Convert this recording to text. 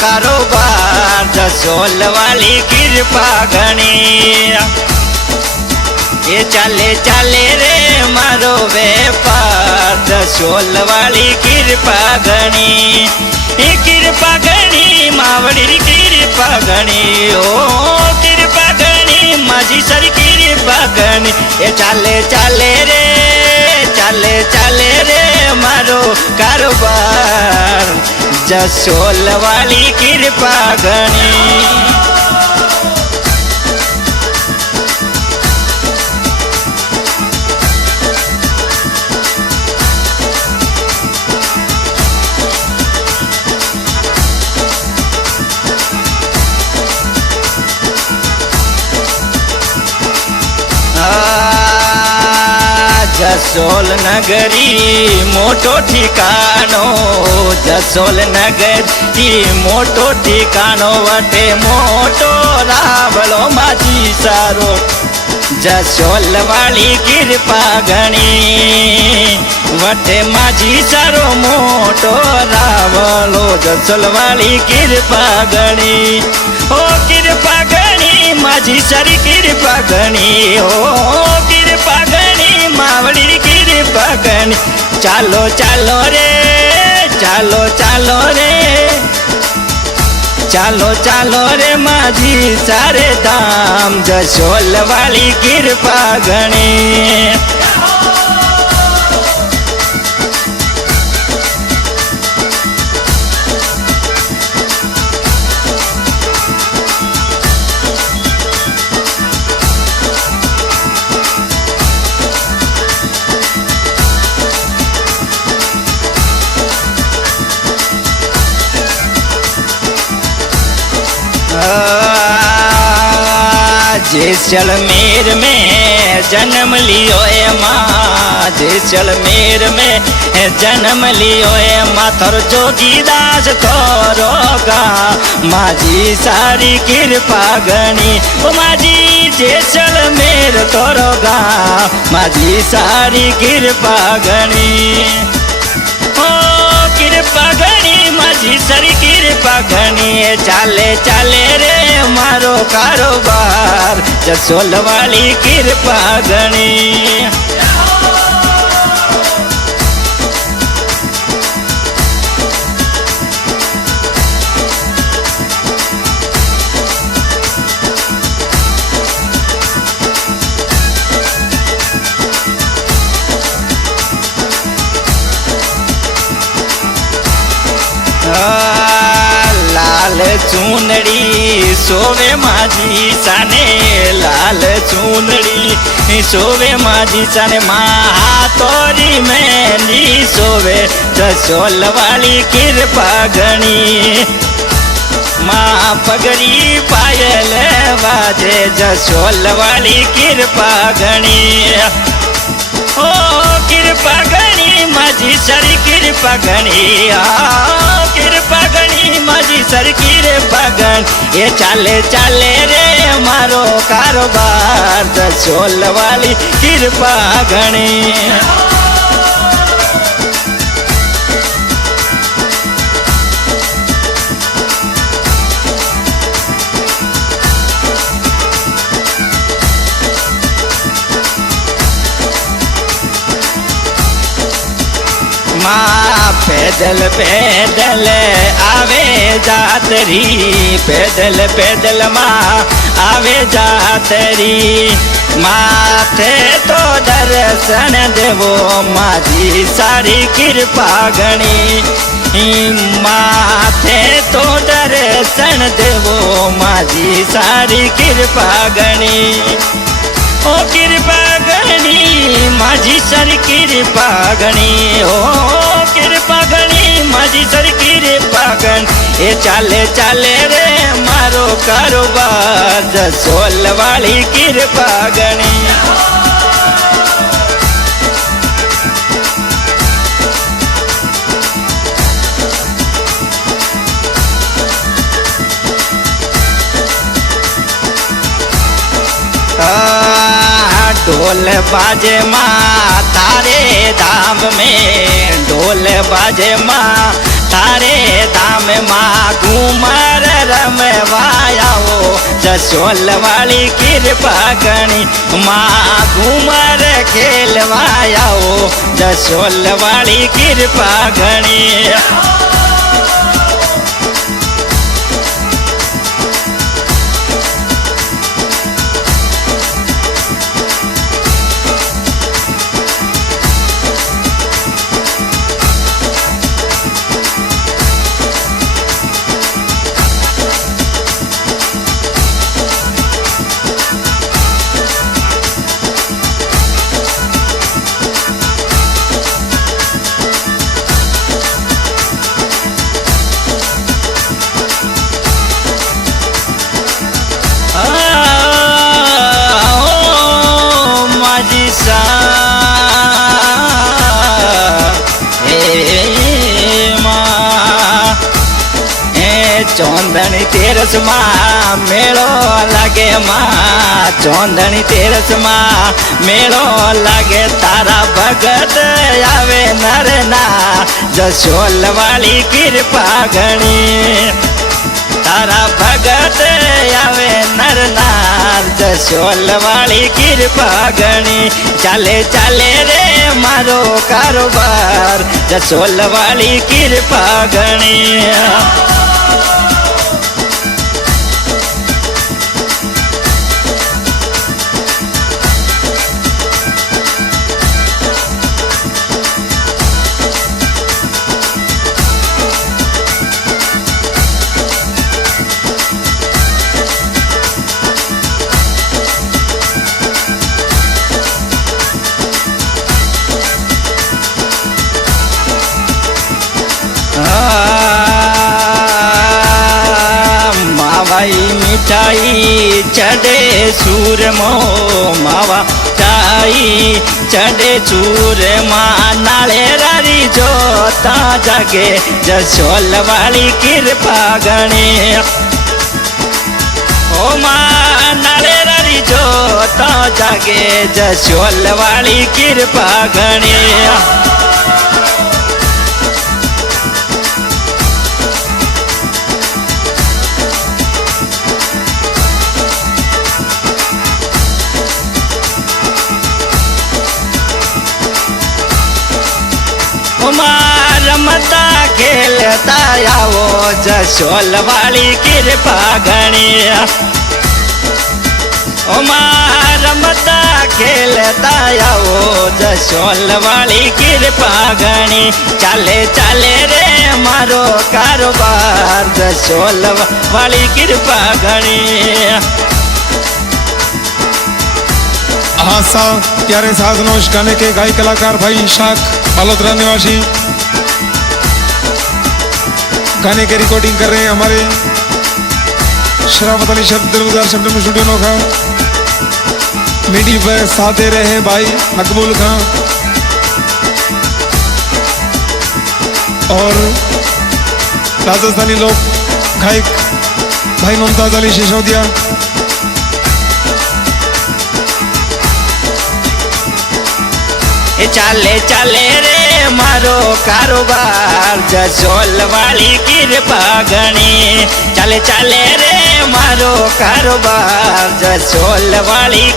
कारोबार जसोल वाली कृपा घणी ये चाले चाले रे मारो वेपार जसोल वाली कृपा घणी ये कृपा घणी मावड़ी कृपा घणी ओ कृपा घणी माझी सर कृपा घणी ये चाले चाले रे मारो कारोबार जसोल वाली कृपा घणी जसोल नगरी मोटो ठिकानो जसोल नगरी मोटो ठिकानो वटे मोटो रावलो माझी सारो जसोल वाली कृपा घणी वटे माझी सारो मोटो रावलो जसोल वाली कृपा घणी ओ कृपा घणी माझी सारी कृपा घणी ओ कृपा घणी मावड़ी कृपा घणी चालो चालो रे चालो चालो रे चालो चालो रे माझी सारे धाम जसोल वाली कृपा घणी जैसलमेर में जन्म लियो ए माँ जैसलमेर में जन्म लियो ए माँ थोर जोगीदास थोरो गा माझी सारी कृपा घणी ओ माझी जैसलमेर थोरो गा माझी सारी कृपा घणी ओ कृपा घणी माझी सारी कृपा घणी चाले चाले रे मारो कारोबार जसोल वाली कृपा घणी लाल चूनड़ी सोवे माझी साने लाल चूनड़ी सोवे माझी साने हाथोरी में नी सोवे जसोल वाली कृपा घणी माँ पगड़ी पायल बाजे जसोल वाली कृपा घणी ओ कृपा घणी माझी सारी कृपा घणी कृपा घणी माझी सर कृपा घणी ये चाले चाले रे मारो कारोबार जसोल वाली कृपा घणी माँ पैदल पैदल आवे जातरी पैदल पैदल माँ आवे जातरी माथे तो दर्शन देवो माझी सारी कृपा घणी माथे तो दर्शन देवो माझी सारी कृपा घणी ओ कृपा घणी माझी सारी कृपा घणी ओ कृपा घणी माझी सारी कृपा घणी ये चाले चाले रे मारो कारोबार जसोल वाली कृपा घणी ढोल बाजे माँ तारे धाम में ढोल बाजे माँ थारे धाम माँ घूमर रमवायाओ जसोल वाली कृपा गणी माँ घूमर खेलवायाओ जसोल वाली कृपा गणी चौंदणी तेरस माँ मेड़ो लागे माँ चौंदणी तेरस माँ मेड़ो लागे तारा भगत आवे नरना जसोल वाली कृपा गणी तारा भगत आवे नरनार जसोल वाली कृपा गणी चाले चाले रे मारो कारोबार जसोल वाली कृपा गणी मावाई मिठाई चढ़े सूर मो मावा मिठाई चढ़े सूर माँ नाले रारी जोता जागे जसोल वाली कृपा गणी ओ माँ नाले रारी जोता जागे जसोल वाली कृपा गणी रमता खेलता आओ जसोल वाली कृपा गणी ओ माँ रमता खेलता आओ जसोल वाली कृपा गणी चाले चाले रे मारो कारोबार जसोल वाली कृपा गणी हासा प्यारे साजनोश गाने के गायक कलाकार भाई शाख बालोतरा निवासी गाने की रिकॉर्डिंग कर रहे हैं हमारे शराफत अली शब्द शब्द में स्टूडियो नोखा मीडिया पर साथ दे रहे हैं भाई मकबूल खां और राजस्थानी लोक गायक भाई मुमताज अली सिसोदिया चाले चाले रे मारो कारोबार जसोल वाली कृपा गणी चाले चाले रे मारो कारोबार जसोल वाली